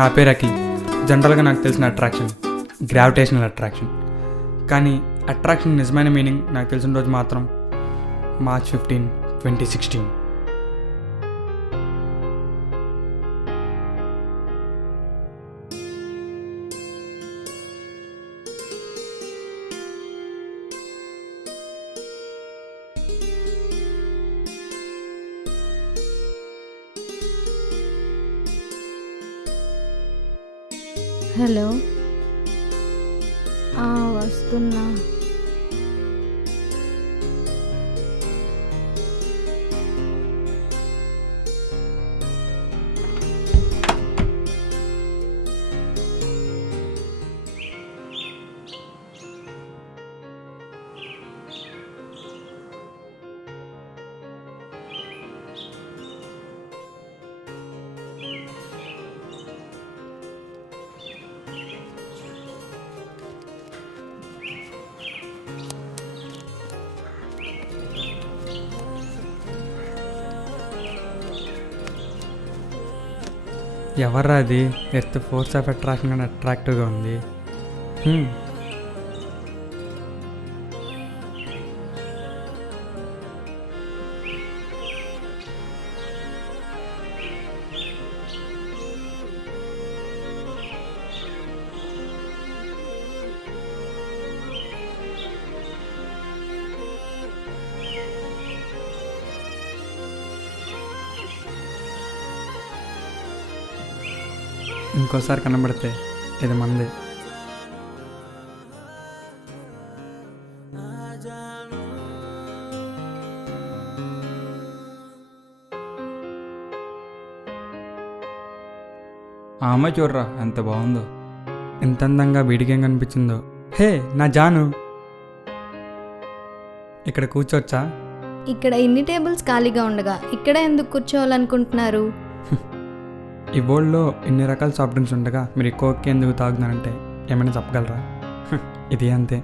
నా పేరు అఖిల్. జనరల్గా నాకు తెలిసిన అట్రాక్షన్ గ్రావిటేషనల్ అట్రాక్షన్. కానీ అట్రాక్షన్ నిజమైన మీనింగ్ నాకు తెలిసిన రోజు మాత్రం March 15, 2016. హలో, వస్తున్నా. ఎవర్రా అది? ఎర్త్ ఫోర్స్ ఆఫ్ అట్రాక్షన్ కానీ అట్రాక్టివ్గా ఉంది. ఇంకోసారి కనబడితే ఇది మంది. ఆ అమ్మాయి చూడరా ఎంత బాగుందో, ఎంత అందంగా వీడికేం కనిపించిందో. హే నా జాను, ఇక్కడ కూర్చోవచ్చా? ఇక్కడ ఇన్ని టేబుల్స్ ఖాళీగా ఉండగా ఇక్కడ ఎందుకు కూర్చోవాలనుకుంటున్నారు? ఈ వరల్డ్లో ఇన్ని రకాల సాఫ్ట్ డ్రింక్స్ ఉండగా మీరు కోక్ ఎందుకు తాగుతున్నారంటే ఏమైనా చెప్పగలరా? ఇది అంతే.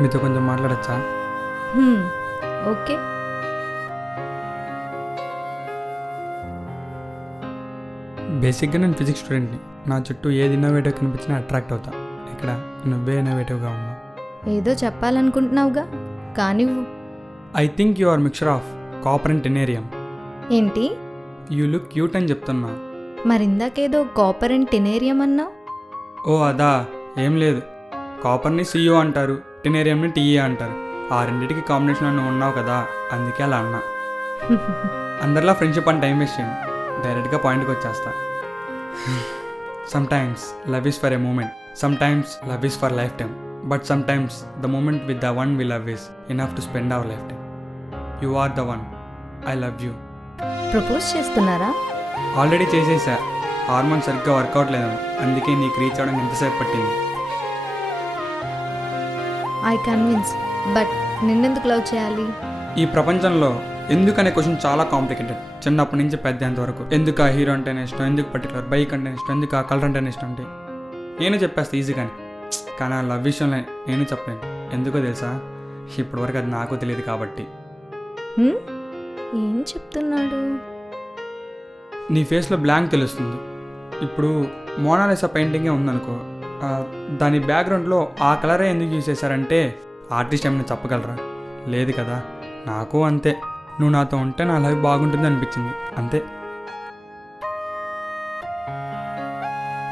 మీతో కొంచెం మాట్లాడచ్చా? ఓకే. బేసిక్గా నేను ఫిజిక్స్ స్టూడెంట్ని. నా చుట్టూ ఏది ఇన్నోవేటివ్ కనిపించినా అట్రాక్ట్ అవుతా. ఇక్కడ నువ్వే ఇన్నోవేటివ్గా ఉన్నావు. ఏదో చెప్పాలనుకుంటున్నావుగా, కానివ్వు. I think you are mixture of copper and tenerium. ఏంటి? యూ లుక్ క్యూట్ అని చెప్తున్నా. మరిందాకేదో కాపర్ అండ్ టెనేరియం అన్నావు. ఓ అదా, ఏం లేదు. కాపర్ని సియో అంటారు, టెనేరియంని టీఏ అంటారు. ఆ రెండింటికి కాంబినేషన్లో నువ్వు ఉన్నావు కదా, అందుకే అలా అన్నా. అందరిలా ఫ్రెండ్షిప్ అని టైం వేస్ట్ చేయండి, డైరెక్ట్గా పాయింట్కి వచ్చేస్తా. Sometimes love is for a moment, sometimes love is for life time, but sometimes the moment with the one we love is enough to spend our life time. You are the one. I love you. Propose చేస్తున్నారా? Already చేసేసా. Hormone సరిగ్గా work out లేదని, అందుకే నీకు reach అవ్వడానికి ఎంతసేపు పట్టింది. I convince, but నిన్నెందుకు లవ్ చేయాలి? ఈ ప్రపంచంలో ఎందుకనే క్వశ్చన్ చాలా కాంప్లికేటెడ్. చిన్నప్పటి నుంచి పెద్దంత వరకు ఎందుకు ఆ హీరో అంటేనే ఇష్టం, ఎందుకు పర్టికులర్ బైక్ అంటే ఇష్టం, ఎందుకు ఆ కలర్ అంటేనే ఇష్టం అంటే నేను చెప్పేస్తా ఈజీగానే. కానీ ఆ లవ్ విషయంలో నేను చెప్పలేను. ఎందుకో తెలుసా? ఇప్పటివరకు అది నాకు తెలియదు కాబట్టి. ఏం చెప్తున్నాడు? నీ ఫేస్లో బ్లాంక్ తెలుస్తుంది. ఇప్పుడు మోనాలిసా పెయింటింగే ఉందనుకో, దాని బ్యాక్గ్రౌండ్లో ఆ కలరే ఎందుకు యూజ్ చేశారంటే ఆర్టిస్ట్ ఏమైనా చెప్పగలరా? లేదు కదా. నాకు అంతే. నువ్వు నాతో ఉంటే నా లైఫ్ బాగుంటుంది అనిపించింది, అంతే.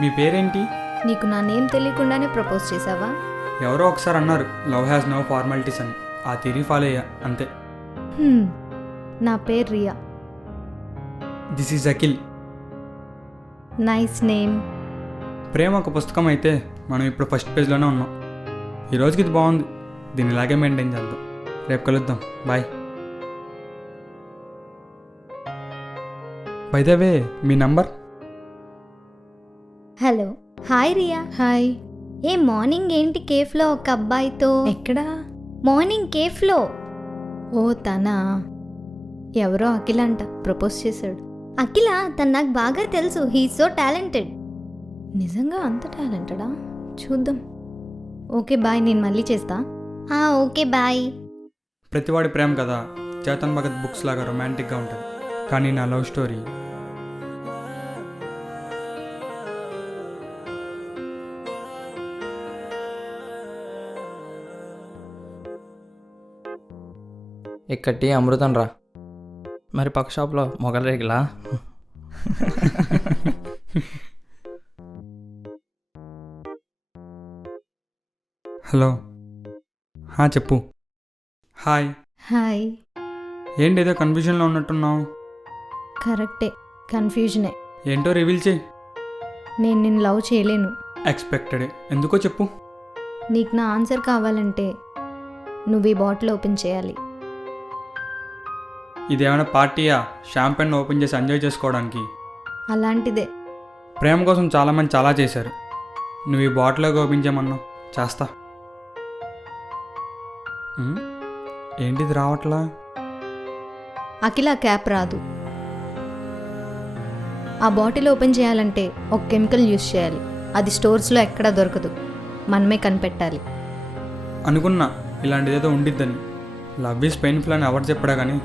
మీ పేరేంటి? నీకు నా నేమ్ తెలియకుండానే ప్రపోజ్ చేసావా? ఎవరో ఒకసారి అన్నారు లవ్ హ్యాస్ నో ఫార్మాలిటీస్ అని. ఆ థియరీ ఫాలో అయ్యా, అంతే. నా పేరు Riya. This is Akhil. Nice name. ప్రేమ ఒక పుస్తకం అయితే మనం ఇప్పుడు ఫస్ట్ పేజ్లోనే ఉన్నాం. ఈ రోజుకి ఇది బాగుంది, దీన్ని ఇలాగే మెయింటైన్ చేద్దాం. రేపు కలుద్దాం, బాయ్. బై ద వే, మీ number? Hello. Hi Riya. Hi. Morning ఏంటి కేఫ్లో ఒక అబ్బాయితో? ఎక్కడా? మార్నింగ్ కేఫ్లో. ఓ తనా? ఎవరో అఖిల్ అంట ప్రపోజ్ చేశాడు. అఖిల, తను నాకు బాగా తెలుసు. He so talented. నిజంగా అంత టాలెంటెడా? చూద్దాం. ఓకే బాయ్, నేను మళ్ళీ చేస్తా. Okay bye. ప్రతివాడి ప్రేమ కదా చేతన్ భగత్ బుక్స్ లాగా రొమాంటిక్గా ఉంటుంది. కానీ నా లవ్ స్టోరీ ఇక్కడ టీ అమృతం రా. మరి పక్క షాప్లో మొగల రేగిలా? హలో. చెప్పు. హాయ్. హాయ్. ఏంటి ఏదో కన్ఫ్యూజన్లో ఉన్నట్టున్నావు? కరెక్టే, కన్ఫ్యూజనే. ఏంటో రివీల్ చేయి. నేను నిన్ను లవ్ చేయలేను. ఎక్స్పెక్టెడ్. ఎందుకో చెప్పు. నీకు నా ఆన్సర్ కావాలంటే నువ్వు ఈ బాటిల్ ఓపెన్ చేయాలి. ఇదేమైనా పార్టీయా? షాంపెన్ ఓపెన్ చేసి ఎంజాయ్ చేసుకోవడానికి? అలాంటిదే. ప్రేమ కోసం చాలామంది చాలా చేశారు. నువ్వు ఈ బాటిల్లోకి ఓపెన్ చేయమన్నావు, చేస్తా. ఏంటిది రావట్లా? అఖిల క్యాప్ రాదు. ఆ బాటిల్ ఓపెన్ చేయాలంటే ఒక కెమికల్ యూస్ చేయాలి. అది స్టోర్స్లో ఎక్కడా దొరకదు. మనమే కనిపెట్టాలి. అనుకున్నా ఇలాంటిదేదో ఉండిద్దని. లవ్ ఈజ్ పెయిన్ఫుల్ అని ఎవరు చెప్పడా కానీ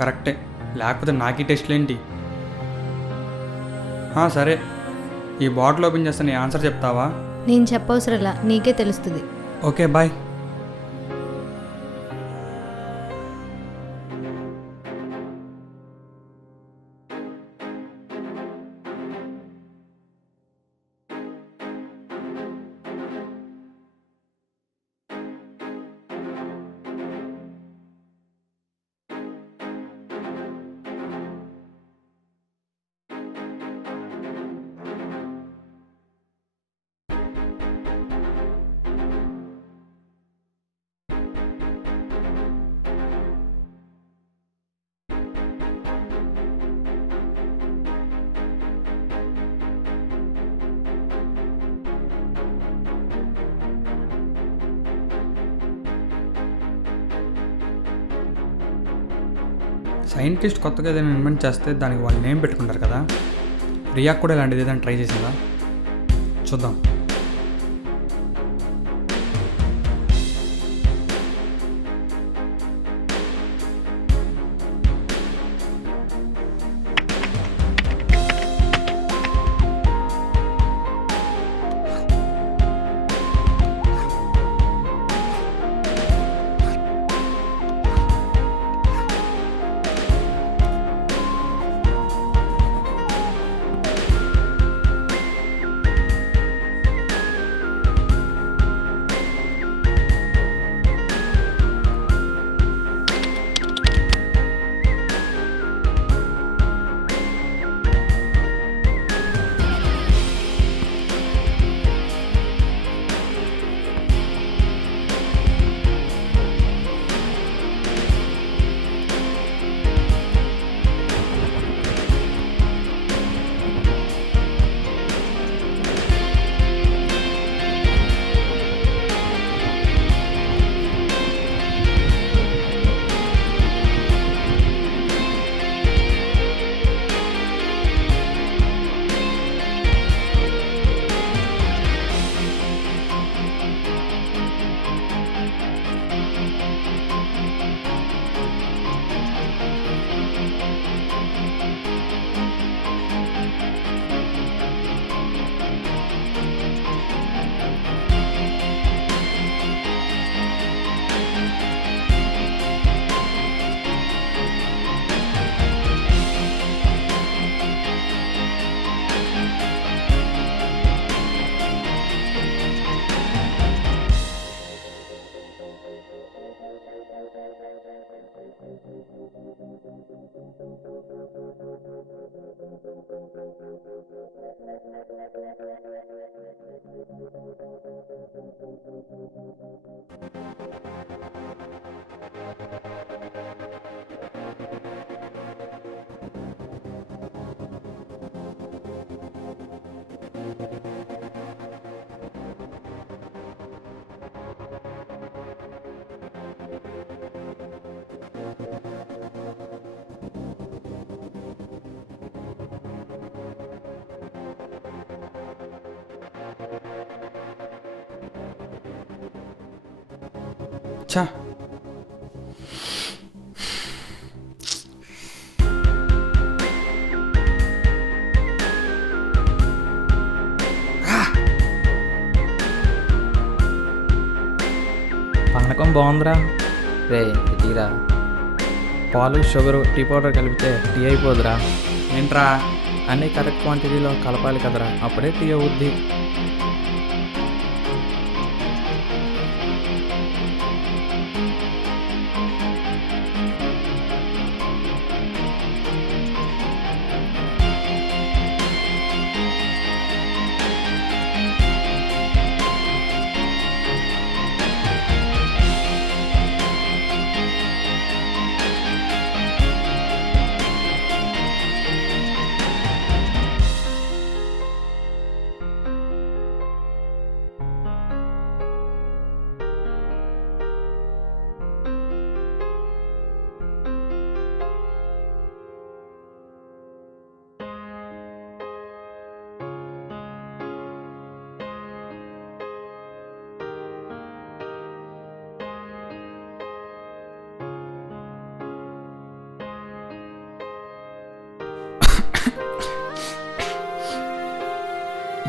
కరెక్టే. లేకపోతే నాకు ఈ టెస్ట్లేంటి? సరే, ఈ బాటిల్ ఓపెన్ చేస్తే నీ ఆన్సర్ చెప్తావా? నేను చెప్పవసరలా, నీకే తెలుస్తుంది. Okay, bye. సైంటిస్ట్ కొత్తగా ఏదైనా ఇన్వెంట్ చేస్తే దానికి వాళ్ళు నేమ్ పెట్టుకుంటారు కదా. రియాక్ కూడా ఇలాంటిది ఏదైనా ట్రై చేసిందా? చూద్దాం. ఛా, పానకం బాగుందిరా. రే ఇటీరా. పాలు షుగరు టీ పౌడర్ కలిపితే టీ అయిపోదురా. ఏంట్రా? అన్నీ కరెక్ట్ క్వాంటిటీలో కలపాలి కదరా, అప్పుడే టీ అవుద్ది.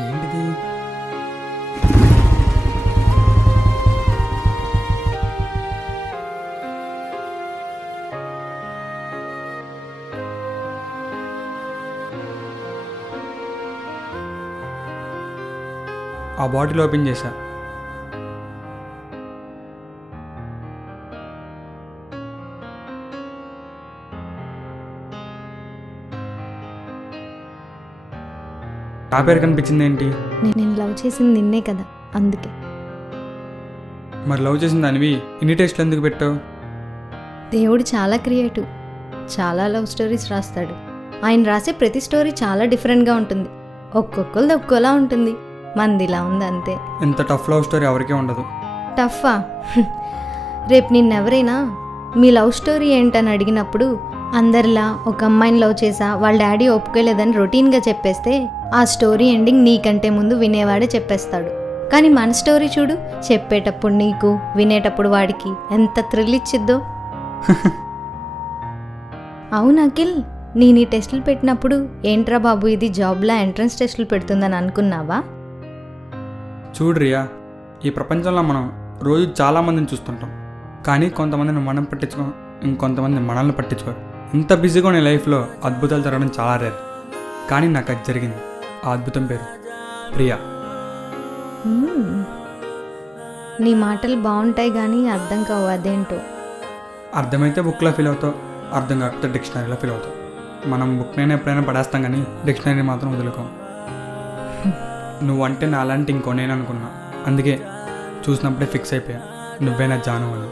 ఏంటిది? ఆ బాటిల్ ఓపెన్ చేశా. నా పేరు కనిపించింది ఏంటి? నేను లవ్ చేసింది నిన్నే కదా, అందుకే. మరి లవ్ చేసిన దానివి ఇన్ని టెస్ట్లు ఎందుకు పెట్టావు? దేవుడు చాలా క్రియేటివ్, చాలా లవ్ స్టోరీస్ రాస్తాడు. ఆయన రాసే ప్రతి స్టోరీ చాలా డిఫరెంట్గా ఉంటుంది. ఒక్కొక్కరిది ఒక్కోలా ఉంటుంది. మంది ఇలా ఉంది అంతే. ఇంత టఫ్ లవ్ స్టోరీ ఎవరికే ఉండదు. టఫా? రేపు నిన్నెవరైనా మీ లవ్ స్టోరీ ఏంటని అడిగినప్పుడు అందరిలా ఒక అమ్మాయిని లవ్ చేసా, వాళ్ళ డాడీ ఒప్పుకోలేదని రొటీన్గా చెప్పేస్తే ఆ స్టోరీ ఎండింగ్ నీకంటే ముందు వినేవాడే చెప్పేస్తాడు. కానీ మన స్టోరీ చూడు, చెప్పేటప్పుడు నీకు, వినేటప్పుడు వాడికి ఎంత థ్రిల్ ఇచ్చిద్దో. అవును అఖిల్, నేను ఈ టెస్టులు పెట్టినప్పుడు ఏంట్రా బాబు ఇది జాబ్లా ఎంట్రన్స్ టెస్టులు పెడుతుందని అనుకున్నావా? చూడు రియా, ఈ ప్రపంచంలో మనం రోజు చాలామందిని చూస్తుంటాం. కానీ కొంతమందిని మనం పట్టించుకోం, ఇంకొంతమంది మనల్ని పట్టించుకోరు. ఇంత బిజీగా ఉన్న లైఫ్లో అద్భుతాలు జరగడం చాలా రేర్. కానీ నాకు అది జరిగింది. ఆ అద్భుతం పేరు ప్రియా. నీ మాటలు బాగుంటాయి కానీ అర్థం కావు, అదేంటో. అర్థమైతే బుక్లో ఫీల్ అవుతావు, అర్థం కాకపోతే డిక్షనరీలో ఫీల్ అవుతావు. మనం బుక్ నేను ఎప్పుడైనా పడేస్తాం కానీ డిక్షనరీ మాత్రం వదులుకోం. నువ్వంటే నా అలాంటి ఇంకో నేను అనుకున్నా. అందుకే చూసినప్పుడే ఫిక్స్ అయిపోయా, నువ్వే నా జాను అని.